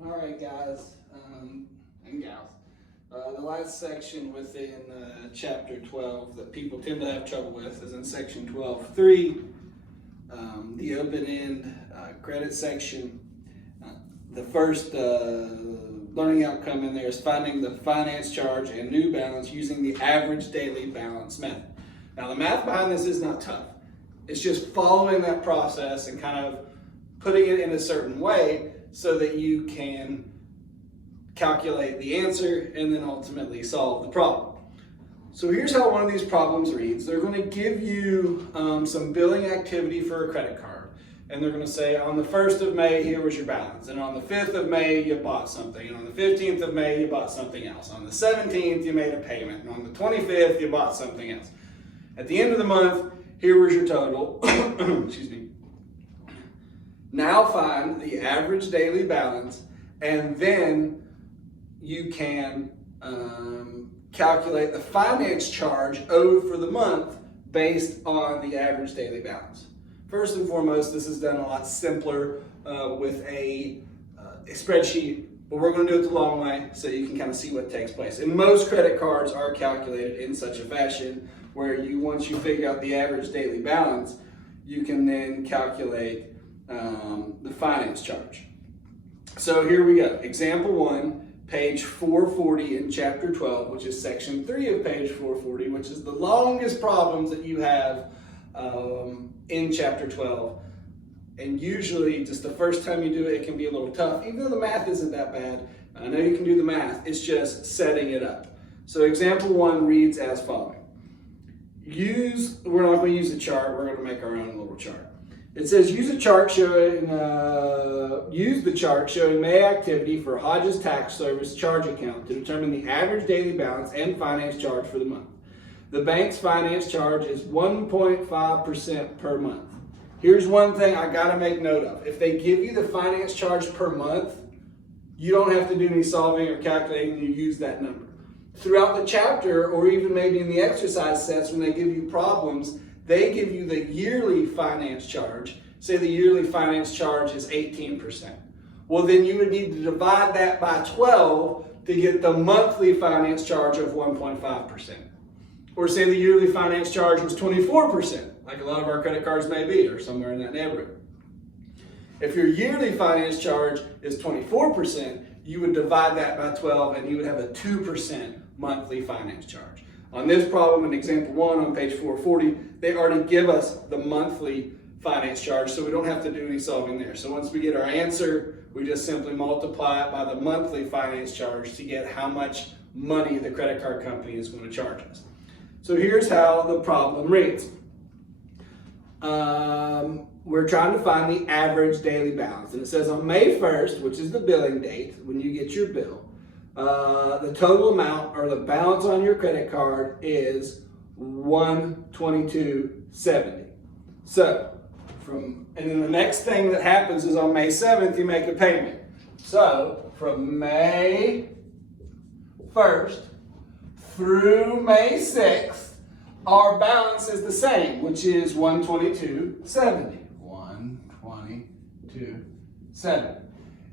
All right, guys and gals. The last section within chapter 12 that people tend to have trouble with is in section 12.3, the open-end credit section. The first learning outcome in there is finding the finance charge and new balance using the average daily balance method. Now, the math behind this is not tough. It's just following that process and kind of putting it in a certain way so that you can calculate the answer and then ultimately solve the problem. So here's how one of these problems reads. They're going to give you some billing activity for a credit card. And they're going to say, on the 1st of May, here was your balance. And on the 5th of May, you bought something. And on the 15th of May, you bought something else. On the 17th, you made a payment. And on the 25th, you bought something else. At the end of the month, here was your total. Excuse me. Now find the average daily balance, and then you can calculate the finance charge owed for the month based on the average daily balance. First and foremost, this is done a lot simpler with a spreadsheet, but we're going to do it the long way so you can kind of see what takes place. And most credit cards are calculated in such a fashion where once you figure out the average daily balance, you can then calculate the finance charge. So here we go. Example 1, page 440 in chapter 12, which is section 3 of page 440, which is the longest problems that you have in chapter 12. And usually just the first time you do it, it can be a little tough. Even though the math isn't that bad, I know you can do the math, it's just setting it up. So example 1 reads as following. We're not going to use a chart, we're going to make our own little chart. It says use the chart showing May activity for Hodges Tax Service charge account to determine the average daily balance and finance charge for the month. The bank's finance charge is 1.5% per month. Here's one thing I got to make note of. If they give you the finance charge per month, you don't have to do any solving or calculating, you use that number. Throughout the chapter, or even maybe in the exercise sets when they give you problems, they give you the yearly finance charge. Say the yearly finance charge is 18%. Well, then you would need to divide that by 12 to get the monthly finance charge of 1.5%. Or say the yearly finance charge was 24%, like a lot of our credit cards may be, or somewhere in that neighborhood. If your yearly finance charge is 24%, you would divide that by 12 and you would have a 2% monthly finance charge. On this problem in example 1 on page 440, they already give us the monthly finance charge, so we don't have to do any solving there. So once we get our answer, we just simply multiply it by the monthly finance charge to get how much money the credit card company is going to charge us. So here's how the problem reads. We're trying to find the average daily balance. And it says on May 1st, which is the billing date, when you get your bill, the total amount or the balance on your credit card is $122.70. So, and then the next thing that happens is on May 7th, you make a payment. So, from May 1st through May 6th, our balance is the same, which is $122.70. $122.70.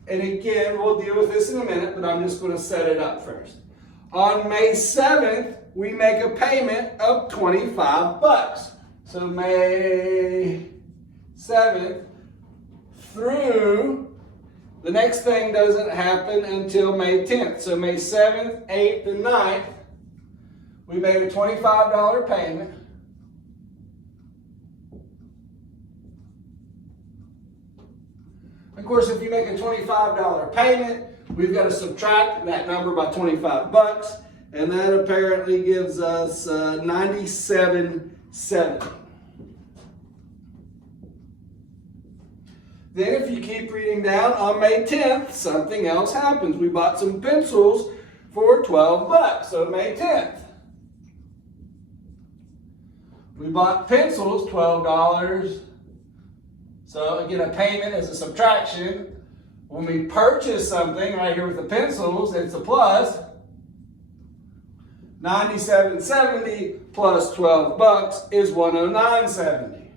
And again, we'll deal with this in a minute, but I'm just going to set it up first. On May 7th, we make a payment of $25. So May 7th through, the next thing doesn't happen until May 10th. So May 7th, 8th, and 9th, we made a $25 payment. Of course, if you make a $25 payment, we've got to subtract that number by $25, and that apparently gives us $97.70. Then if you keep reading down, on May 10th, something else happens. We bought some pencils for $12, so May 10th. We bought pencils, $12. So again, a payment is a subtraction. When we purchase something right here with the pencils, it's a plus. $97.70 plus $12 is $109.70.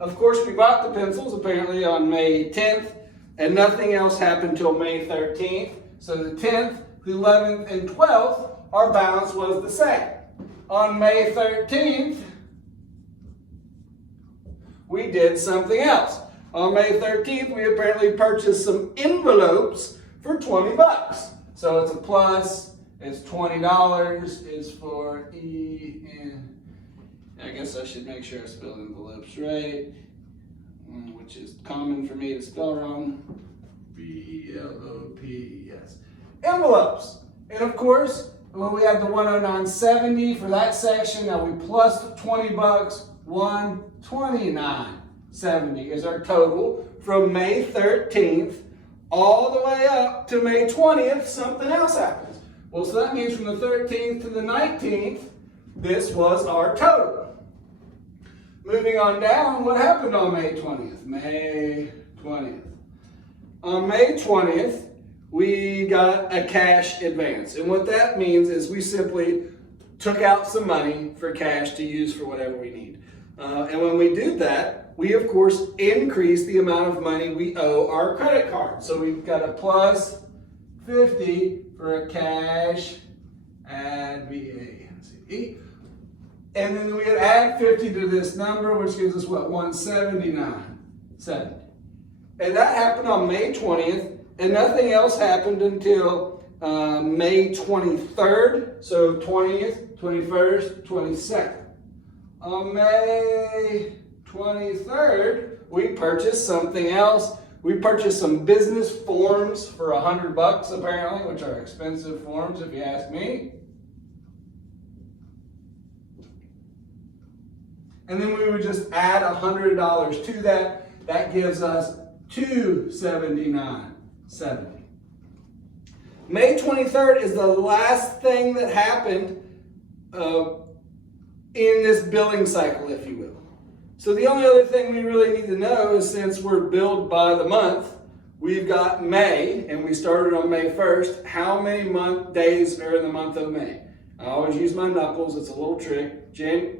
Of course, we bought the pencils apparently on May 10th, and nothing else happened until May 13th. So the 10th, the 11th, and 12th, our balance was the same. On May 13th, we did something else. On May 13th, we apparently purchased some envelopes for 20 bucks. So it's a plus, it's $20, is for I guess I should make sure I spell envelopes right, which is common for me to spell wrong. B-E-L-O-P-E-S. Envelopes. And of course, when we have the 109.70 for that section, now we plus 20 bucks, 129.70 is our total from May 13th all the way up to May 20th, something else happens. Well, so that means from the 13th to the 19th, this was our total. Moving on down, what happened on May 20th? May 20th. On May 20th, we got a cash advance. And what that means is we simply took out some money for cash to use for whatever we need. And when we did that, we of course increased the amount of money we owe our credit card. So we've got a plus 50 for a cash add VANCE. And then we would add 50 to this number, which gives us what? 179.70. And that happened on May 20th, and nothing else happened until May 23rd. So 20th, 21st, 22nd. On May 23rd, we purchased something else. We purchased some business forms for $100 apparently, which are expensive forms if you ask me. And then we would just add $100 to that. That gives us $279.70. May 23rd is the last thing that happened in this billing cycle, if you will. So the only other thing we really need to know is, since we're billed by the month, we've got May, and we started on May 1st. How many days are in the month of May? I always use my knuckles. It's a little trick.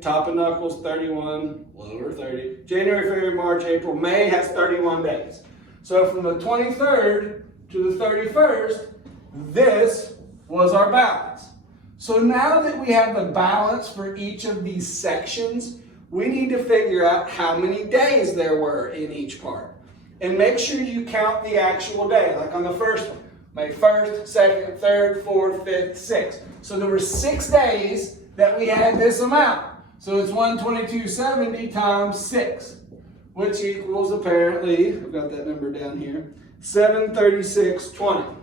Top of knuckles, 31, lower 30. January, February, March, April, May has 31 days. So from the 23rd to the 31st, this was our balance. So now that we have the balance for each of these sections, we need to figure out how many days there were in each part. And make sure you count the actual day, like on the first one. May 1st, 2nd, 3rd, 4th, 5th, 6th. So there were 6 days that we had this amount. So it's 122.70 times 6, which equals apparently, I've got that number down here, 736.20.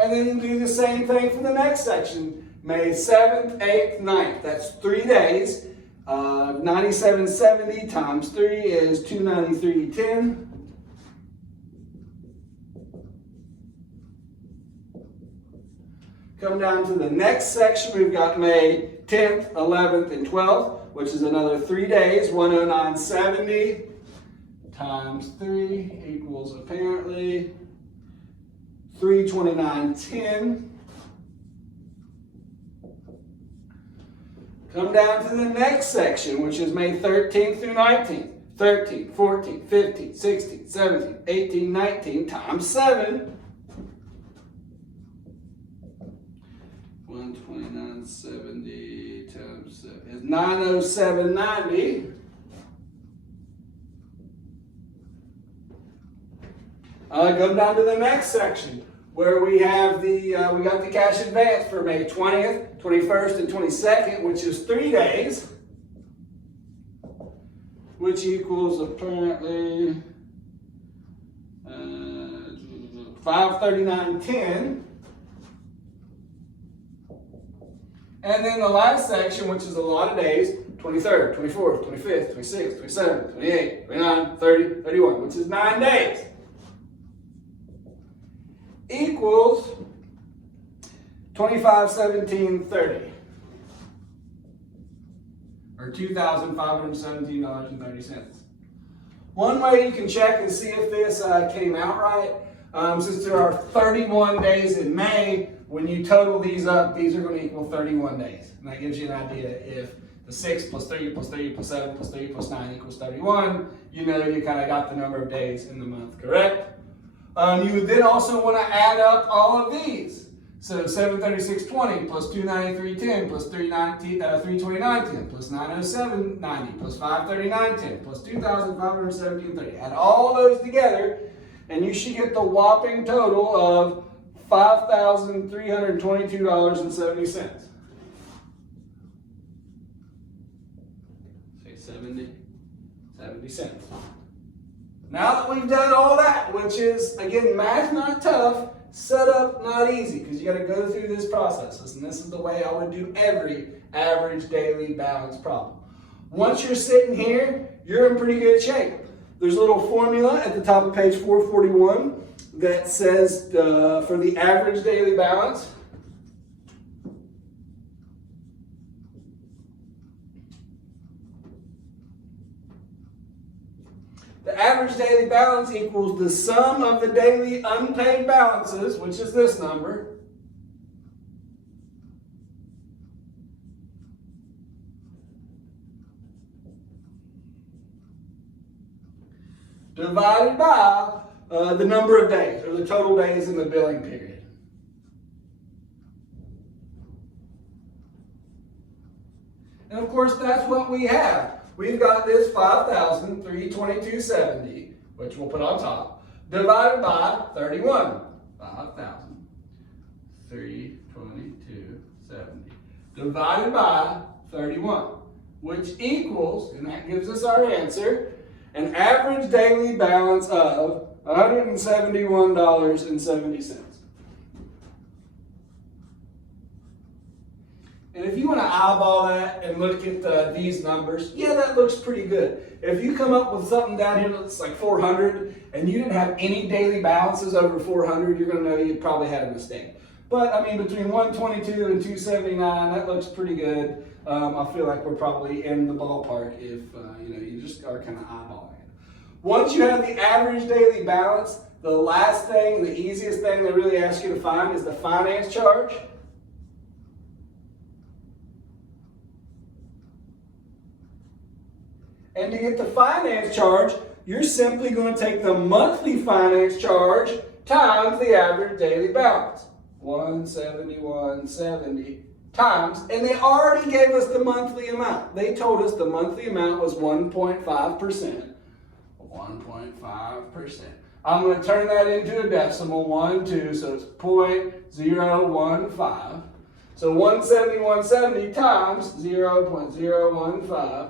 And then do the same thing for the next section. May 7th, 8th, 9th. That's 3 days. 97.70 times 3 is 293.10. Come down to the next section. We've got May 10th, 11th, and 12th, which is another 3 days. 109.70 times 3 equals apparently 329.10. Come down to the next section, which is May 13th through 19th. 13, 14, 15, 16, 17, 18, 19 times 7. 129.70 times 7 is 907.90. Go down to the next section where we have we got the cash advance for May 20th, 21st, and 22nd, which is 3 days, which equals apparently 539.10. And then the last section, which is a lot of days, 23rd, 24th, 25th, 26th, 27th, 28th, 29th, 30th, 31st, which is 9 days, equals 2517.30, or $2,517.30. One way you can check and see if this came out right, since there are 31 days in May, when you total these up, these are going to equal 31 days. And that gives you an idea if the 6 plus 3 plus 3 plus 7 plus 3 plus 9 equals 31, you know you kind of got the number of days in the month, correct? You would then also want to add up all of these. So 736.20 plus 293.10 plus 329.10 plus 907.90 plus 539.10 plus 2,517.30. Add all those together, and you should get the whopping total of $5,322.70. Say 70 cents. Now that we've done all that, which is, again, math not tough, setup not easy, because you got to go through this process. And this is the way I would do every average daily balance problem. Once you're sitting here, you're in pretty good shape. There's a little formula at the top of page 441 that says for the average daily balance, the average daily balance equals the sum of the daily unpaid balances, which is this number, divided by the number of days, or the total days in the billing period. And of course, that's what we have. We've got this 5,322.70, which we'll put on top, divided by 31. 5,322.70 divided by 31, which equals, and that gives us our answer, an average daily balance of $171.70. And if you want to eyeball that and look at these numbers, yeah, that looks pretty good. If you come up with something down here that's like 400 and you didn't have any daily balances over 400, you're going to know you probably had a mistake. But I mean, between 122 and 279, that looks pretty good. I feel like we're probably in the ballpark if you just are kind of eyeballing it. Once you have the average daily balance, the last thing, the easiest thing they really ask you to find is the finance charge. And to get the finance charge, you're simply going to take the monthly finance charge times the average daily balance. 171.70 times, and they already gave us the monthly amount. They told us the monthly amount was 1.5%. 1.5%. I'm going to turn that into a decimal, 1, 2, so it's 0.015. So 171.70 times 0.015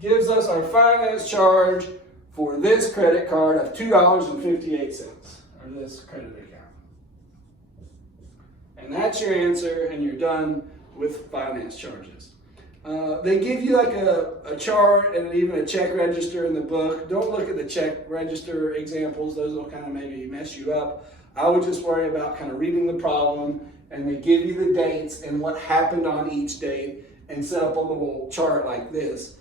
gives us our finance charge for this credit card of $2.58, or this credit account. And that's your answer, and you're done with finance charges. They give you like a chart and even a check register in the book. Don't look at the check register examples. Those will kind of maybe mess you up. I would just worry about kind of reading the problem, and they give you the dates and what happened on each date, and set up a little chart like this.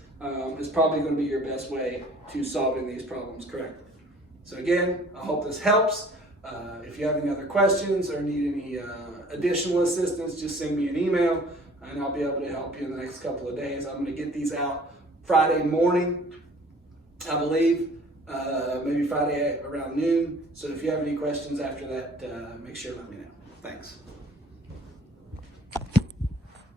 Is probably going to be your best way to solving these problems correctly. So again, I hope this helps. If you have any other questions or need any additional assistance, just send me an email and I'll be able to help you in the next couple of days. I'm going to get these out Friday morning, I believe, maybe Friday around noon. So if you have any questions after that, make sure to let me know. Thanks.